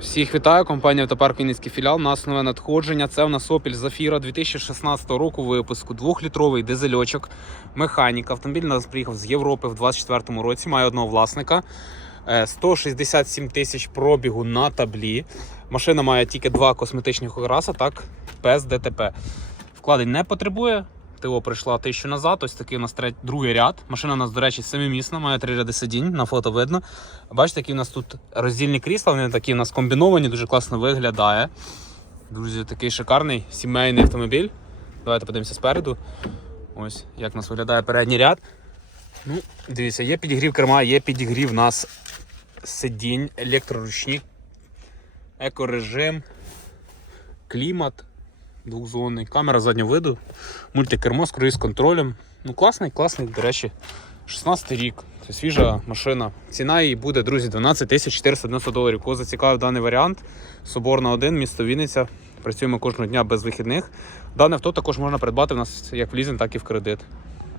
Всіх вітаю, компанія Автопарк Вінницький філіал. Нас нове надходження. Це у нас Opel Zafira 2016 року випуску. Двохлітровий дизельочок, механіка. Автомобіль нас приїхав з Європи в 2024 році. Має одного власника. Е, 167 тисяч пробігу на таблі. Машина має тільки два косметичних окраса, так, без ДТП. Вкладень не потребує. ТО прийшла тисячу назад. Ось такий у нас третій, другий ряд. Машина у нас, до речі, семимісна, має три ряди сидінь, на фото видно. Бачите, які у нас тут роздільні крісла, вони такі у нас комбіновані, дуже класно виглядає. Друзі, такий шикарний сімейний автомобіль. Давайте подивимося спереду. Ось як у нас виглядає передній ряд. Ну, дивіться, є підігрів керма, є підігрів у нас сидінь, електроручник, екорежим, клімат двохзонний, камера заднього виду, мультикермо з круїз контролем. Ну, класний, класний, до речі. 16 рік. Це свіжа машина. Ціна її буде, друзі, 12 тисяч 490 доларів. Кого зацікавив даний варіант. Соборна 1, місто Вінниця. Працюємо кожного дня без вихідних. Дане авто також можна придбати в нас як в лізинг, так і в кредит.